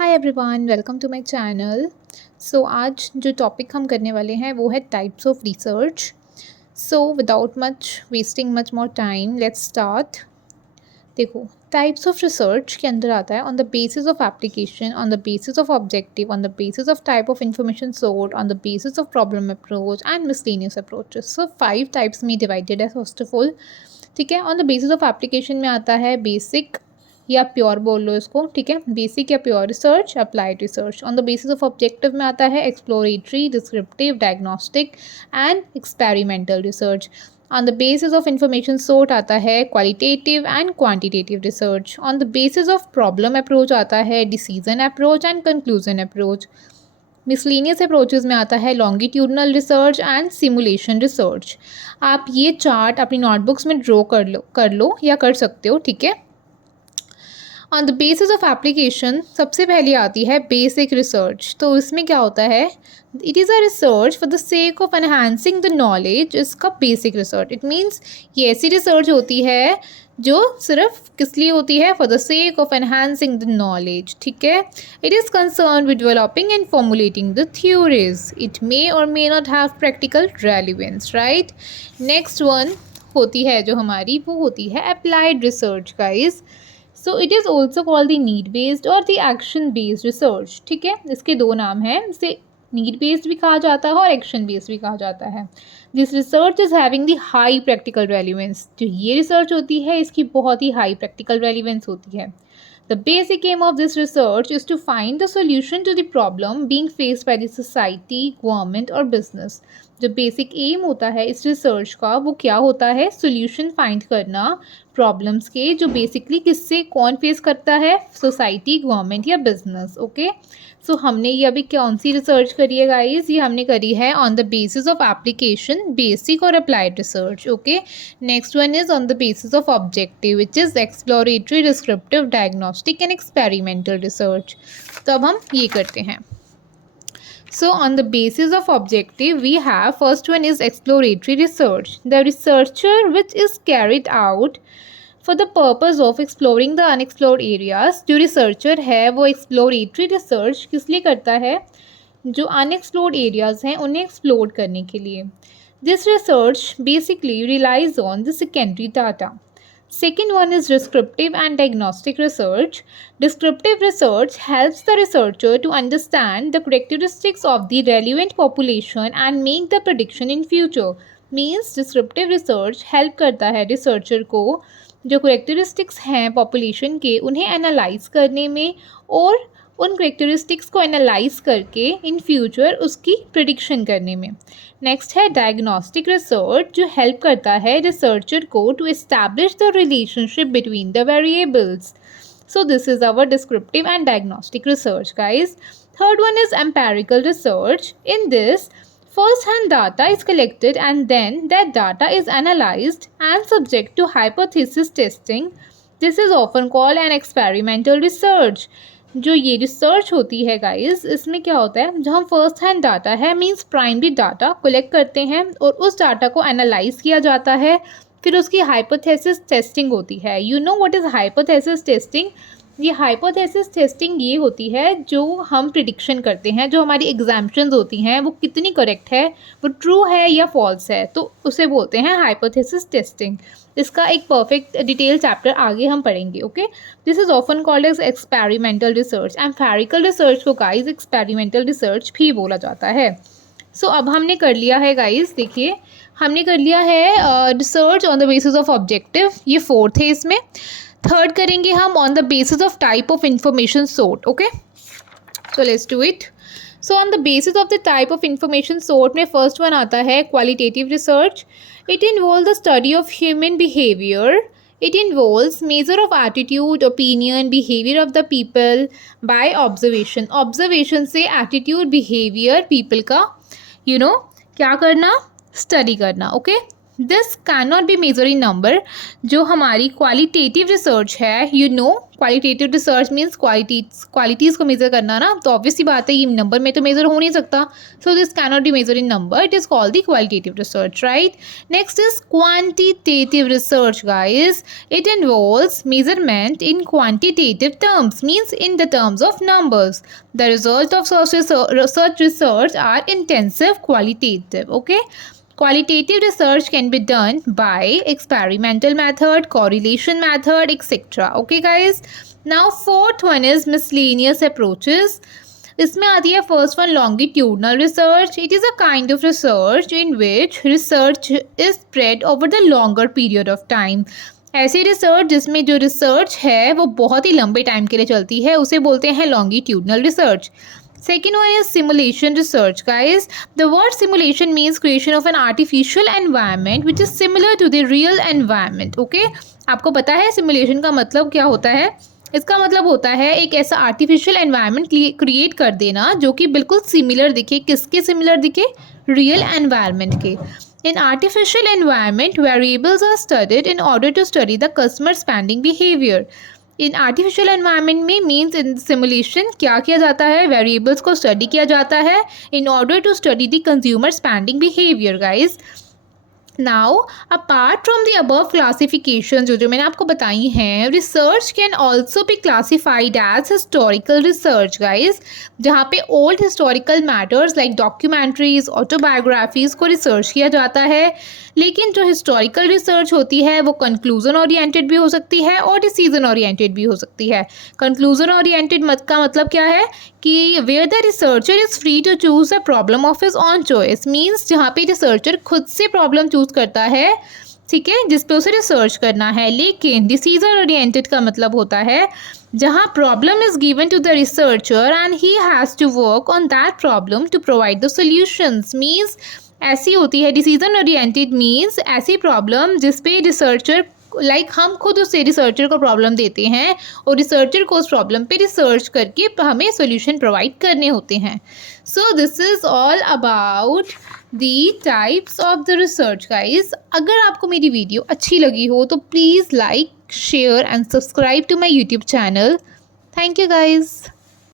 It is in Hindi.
Hi everyone, welcome to my channel. आज जो टॉपिक हम करने वाले हैं वो है types of research. Without much wasting much more time, let's start. देखो, टाइप्स ऑफ रिसर्च के अंदर आता है on the basis of application, on the basis of objective, on the basis of type of information sort, on the basis of problem approach and miscellaneous approaches. 5 types में डिवाइडेड है। फर्स्ट ऑफ ऑल, ठीक है, on the basis of application में आता है बेसिक या प्योर बोल लो इसको, ठीक है, बेसिक या pure research, applied research. On the basis of objective में आता है exploratory, descriptive, diagnostic and experimental research. On the basis of information sort आता है qualitative and quantitative research. On the basis of problem approach आता है decision approach and conclusion approach. Miscellaneous approaches में आता है longitudinal research and simulation research. आप ये चार्ट अपनी नोटबुक्स में ड्रॉ कर लो या कर सकते हो, ठीक है। On the basis of application सबसे पहले आती है बेसिक रिसर्च। तो इसमें क्या होता है, it is a research for the sake of enhancing the knowledge. इसका बेसिक रिसर्च इट मीन्स ये ऐसी रिसर्च होती है जो सिर्फ किस लिए होती है, for the sake of enhancing the knowledge, ठीक है। It is concern with developing and formulating the theories. It may or may not have practical relevance, right. Next one होती है जो हमारी, वो होती है applied research, guys. So it is also called the need based or the action based research, ठीक है। इसके दो नाम हैं, इसे नीड बेस्ड भी कहा जाता है और एक्शन बेस्ड भी कहा जाता है। This research is having the high practical relevance. जो ये रिसर्च होती है इसकी बहुत ही हाई प्रैक्टिकल रेलिवेंस होती है। The basic aim of this research is to find the solution to the problem being faced by the society, government और business. जो बेसिक एम होता है इस रिसर्च का वो क्या होता है, सोल्यूशन फाइंड करना प्रॉब्लम्स के, जो बेसिकली किससे कौन फेस करता है, सोसाइटी, गवर्नमेंट या बिजनेस, ओके। हमने ये अभी कौन सी रिसर्च करी है गाइस, ये हमने करी है on the basis of application, basic और applied research, okay. Next one is on the basis of objective which is exploratory, descriptive, diagnostic and experimental research. तो अब हम ये करते हैं। On the basis of objective, we have first one is exploratory research. The researcher which is carried out for the purpose of exploring the unexplored areas. जो researcher है वो exploratory research किस लिए करता है, जो unexplored areas हैं उन्हें explore करने के लिए। This research basically relies on the secondary data. Second one is descriptive and diagnostic research. Descriptive research helps the researcher to understand the characteristics of the relevant population and make the prediction in future. Means descriptive research help करता है researcher को जो characteristics हैं population के उन्हें analyze करने में और उन करेक्टरिस्टिक्स को एनालाइज करके इन फ्यूचर उसकी प्रिडिक्शन करने में। नेक्स्ट है डायग्नोस्टिक रिसर्च, जो हेल्प करता है रिसर्चर को to establish the relationship between the variables. So this is our descriptive and diagnostic research, guys. Third one is empirical research. In this first hand data is collected and then that data is analyzed and subject to hypothesis testing. This is often called an experimental research. जो ये रिसर्च होती है गाइस, इसमें क्या होता है, जो हम फर्स्ट हैंड डाटा है मींस प्राइमरी डाटा कलेक्ट करते हैं और उस डाटा को एनालाइज किया जाता है, फिर उसकी हाइपोथेसिस टेस्टिंग होती है। You know what is hypothesis testing. ये हाइपोथेसिस टेस्टिंग ये होती है जो हम प्रिडिक्शन करते हैं, जो हमारी एग्जाम्पशंस होती हैं वो कितनी करेक्ट है, वो ट्रू है या फॉल्स है, तो उसे बोलते हैं हाइपोथेसिस टेस्टिंग। इसका एक परफेक्ट डिटेल चैप्टर आगे हम पढ़ेंगे, okay. This is often called as experimental research. Empirical research को गाइस एक्सपेरिमेंटल रिसर्च भी बोला जाता है। अब हमने कर लिया है गाइस, देखिए हमने कर लिया है research on the basis of objective, ये फोर्थ है इसमें। थर्ड करेंगे हम on the basis of type of information sort, okay. Let's do it. On the basis of the type of information sort में फर्स्ट वन आता है qualitative research. It involve the study of human behaviour. It involves measure of attitude, opinion, behaviour of the people by observation. Observation से एटीट्यूड, बिहेवियर पीपल का क्या करना, स्टडी करना, okay. This can not be measure in number. जो हमारी क्वालिटेटिव रिसर्च है, you know qualitative research means qualities को मेजर करना ना, तो ऑब्वियसली बात है ये नंबर में तो मेजर हो नहीं सकता। So this can not be measure in number, it is called the qualitative research, right. Next is quantitative research guys. It involves measurement in quantitative terms, means in the terms of numbers. The result of such research are intensive qualitative. Okay. Qualitative research can be done by experimental method, correlation method, etc. Okay guys. Now fourth one is miscellaneous approaches. इसमें आती है first one longitudinal research. It is a kind of research in which research is spread over the longer period of time. ऐसी रिसर्च जिसमें जो रिसर्च है वो बहुत ही लंबे टाइम के लिए चलती है उसे बोलते हैं longitudinal research. Second one is simulation research, guys. The word simulation means creation of an artificial environment which is similar to the real environment. Okay? आपको पता है simulation का मतलब क्या होता है? इसका मतलब होता है एक ऐसा आर्टिफिशियल एनवायरनमेंट क्रिएट कर देना जो कि बिल्कुल सिमिलर दिखे। किसके सिमिलर दिखे? रियल एनवायरनमेंट के। In artificial environment variables are studied in order to study the customer spending behaviour. In artificial environment में मीन्स इन सिमुलेशन क्या किया जाता है? वेरिएबल्स को स्टडी किया जाता है in order to study the consumer spending behaviour guys. Now apart from the above classification जो मैंने आपको बताई हैं, research can also be classified as historical research guys, जहाँ पे old historical matters like documentaries, autobiographies को रिसर्च किया जाता है। लेकिन जो हिस्टोरिकल रिसर्च होती है वो कंक्लूजन ओरिएंटेड भी हो सकती है और डिसीजन ओरिएंटेड भी हो सकती है। कंक्लूजन ओरिएंटेड मत का मतलब क्या है कि where the researcher is free to choose the problem of his own choice, means जहाँ पे रिसर्चर खुद से प्रॉब्लम चूज करता है, ठीक है, जिस पे उसे रिसर्च करना है। लेकिन डिसीजन ओरिएंटेड का मतलब होता है जहाँ problem is given to the researcher and he has to work on that problem to provide the solutions. Means ऐसी होती है डिसीजन ओरिएंटेड मीन्स ऐसी प्रॉब्लम जिस पे रिसर्चर हम खुद उससे रिसर्चर को प्रॉब्लम देते हैं और रिसर्चर को उस प्रॉब्लम पे रिसर्च करके हमें सॉल्यूशन प्रोवाइड करने होते हैं। So this is all about the types of the research guys. अगर आपको मेरी वीडियो अच्छी लगी हो तो please like, share and subscribe to my YouTube channel. Thank you guys.